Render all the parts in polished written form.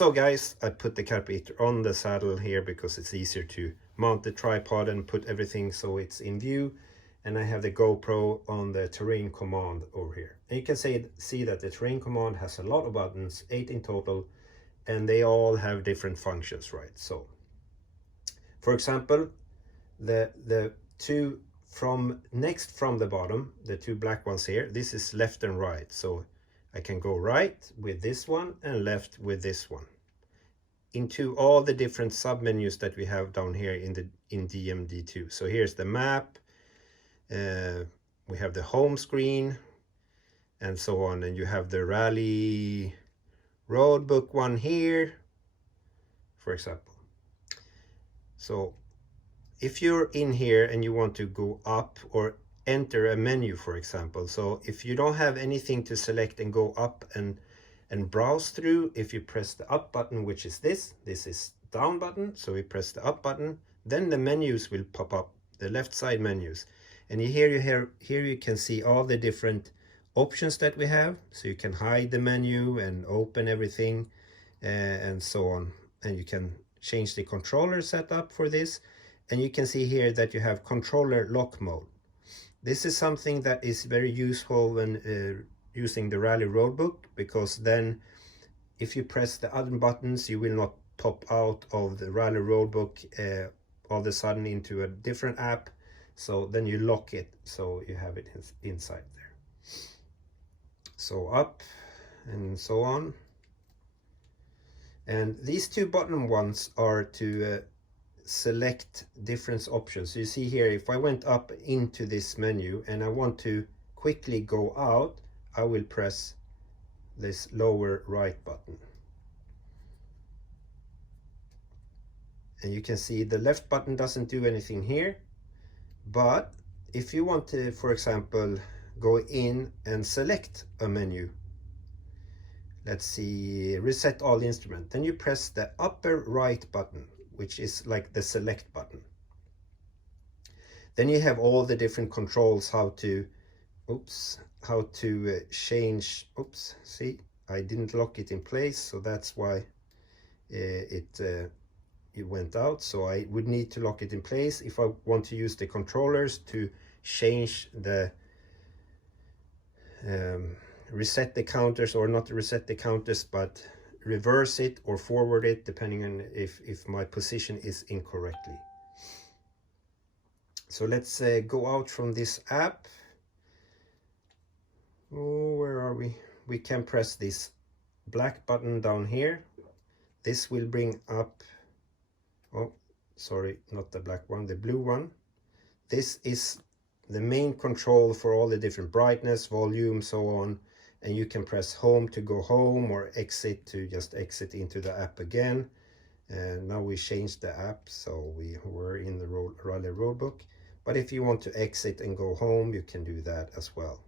So guys, I put the carburetor on the saddle here because it's easier to mount the tripod and put everything so it's in view. And I have the GoPro on the terrain command over here. And you can see that the terrain command has a lot of buttons, 8 in total, and they all have different functions, right? So, for example, the two next from the bottom, the two black ones here, this is left and right. So I can go right with this one and left with this one into all the different submenus that we have down here in DMD2. So here's the map, we have the home screen, and so on. And you have the rally road book one here, for example. So if you're in here and you want to go up or enter a menu, for example, so if you don't have anything to select and go up and browse through, if you press the up button, which is this is down button, so we press the up button, then the menus will pop up, the left side menus. And here you can see all the different options that we have. So you can hide the menu and open everything and so on. And you can change the controller setup for this. And you can see here that you have controller lock mode. This is something that is very useful when using the Rally Roadbook, because then if you press the other buttons, you will not pop out of the Rally Roadbook all of a sudden into a different app. So then you lock it, so you have it inside there. So up and so on. And these two bottom ones are to select different options. So you see here, if I went up into this menu and I want to quickly go out, I will press this lower right button. And you can see the left button doesn't do anything here. But if you want to, for example, go in and select a menu, let's see, reset all instrument, then you press the upper right button, which is like the select button. Then you have all the different controls, how to change, see, I didn't lock it in place, so that's why it went out. So I would need to lock it in place if I want to use the controllers to change the reset the counters, or not reset the counters, but reverse it or forward it, depending on if my position is incorrectly. So let's go out from this app. Oh, where are we? We can press this black button down here. This will bring up, oh sorry, not the black one, the blue one. This is the main control for all the different brightness, volume, so on. And you can press home to go home, or exit to just exit into the app again. And now we changed the app, so we were in the Rally Roadbook. But if you want to exit and go home, you can do that as well.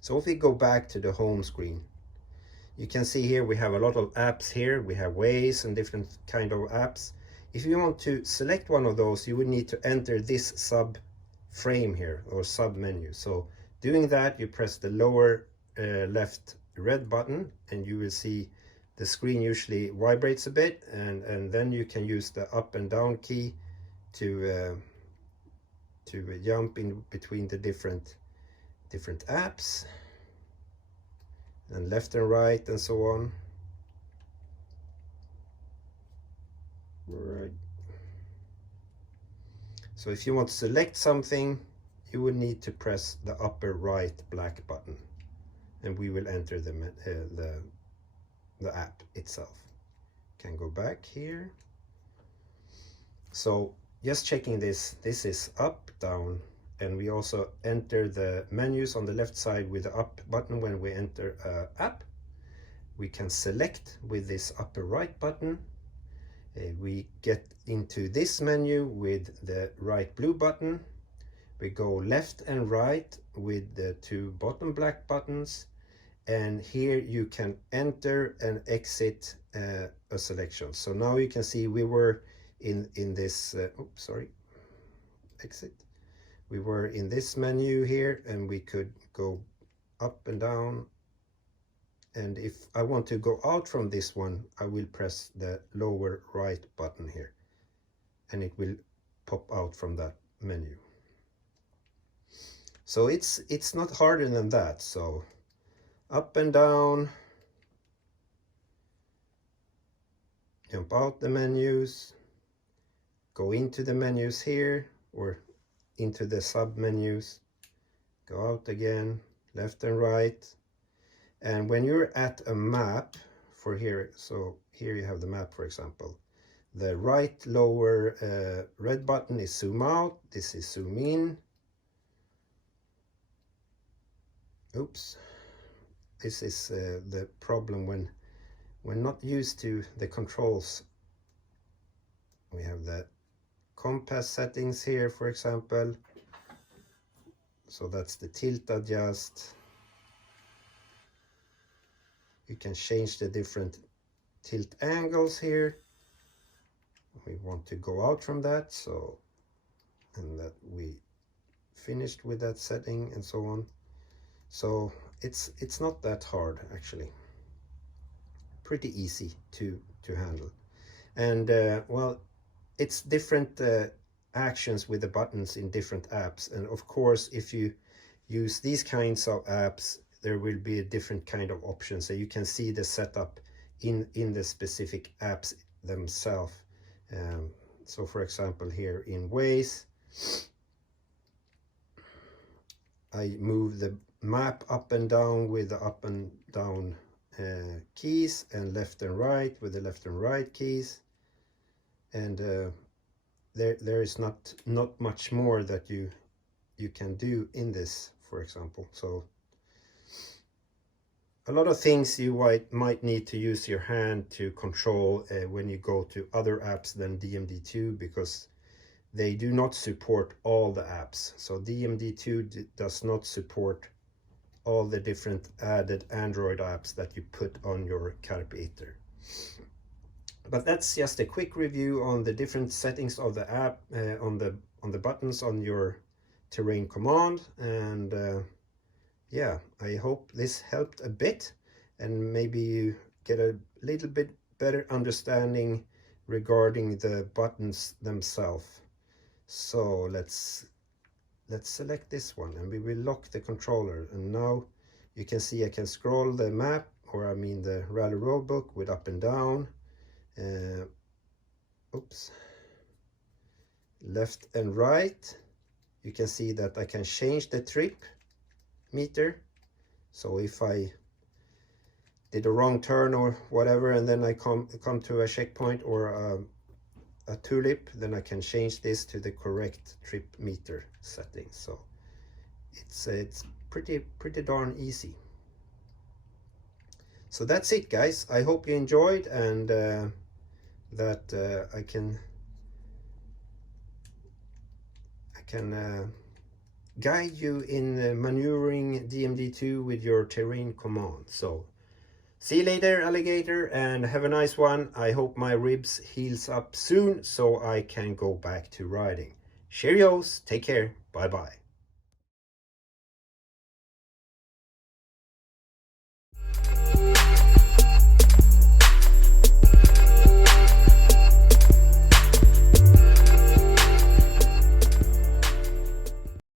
So if we go back to the home screen, you can see here we have a lot of apps here. We have Waze and different kind of apps. If you want to select one of those, you would need to enter this sub frame here, or sub menu. So doing that, you press the lower left red button, and you will see the screen usually vibrates a bit, and then you can use the up and down key to jump in between the different apps, and left and right and so on. Right. So if you want to select something, you would need to press the upper right black button, and we will enter the app itself. Can go back here. So just checking this is up, down, and we also enter the menus on the left side with the up button when we enter app. We can select with this upper right button. We get into this menu with the right blue button. We go left and right with the two bottom black buttons, and here you can enter and exit a selection. So now you can see we were in this exit. We were in this menu here, and we could go up and down And if I want to go out from this one, I will press the lower right button here, and it will pop out from that menu. So it's not harder than that. So up and down, jump out the menus, go into the menus here, or into the sub menus, go out again, left and right. And when you're at a map for here, so here you have the map, for example, the right lower red button is zoom out, this is zoom in. Oops, this is the problem when not used to the controls. We have the compass settings here, for example, so that's the tilt adjust. You can change the different tilt angles here. We want to go out from that, so, and that we finished with that setting and so on. So it's not that hard, actually. Pretty easy to handle. And well, it's different actions with the buttons in different apps. And of course, if you use these kinds of apps, there will be a different kind of options. So you can see the setup in the specific apps themselves. So for example, here in Waze, I move the map up and down with the up and down keys, and left and right with the left and right keys. And there is not much more that you can do in this, for example. So a lot of things you might need to use your hand to control when you go to other apps than DMD2, because they do not support all the apps. So DMD2 does not support all the different added Android apps that you put on your carburetor. But that's just a quick review on the different settings of the app, on the buttons on your terrain command. And yeah, I hope this helped a bit, and maybe you get a little bit better understanding regarding the buttons themselves. So let's select this one, and we will lock the controller. And now you can see I can scroll the map, or I mean the rally road book, with up and down, oops, left and right. You can see that I can change the trip meter. So if I did a wrong turn or whatever, and then I come to a checkpoint or a tulip, then I can change this to the correct trip meter setting. So it's pretty darn easy. So that's it, guys. I hope you enjoyed, and that I can guide you in maneuvering DMD2 with your terrain command. So see you later, alligator, and have a nice one. I hope my ribs heals up soon so I can go back to riding. Cheerios, take care, bye bye.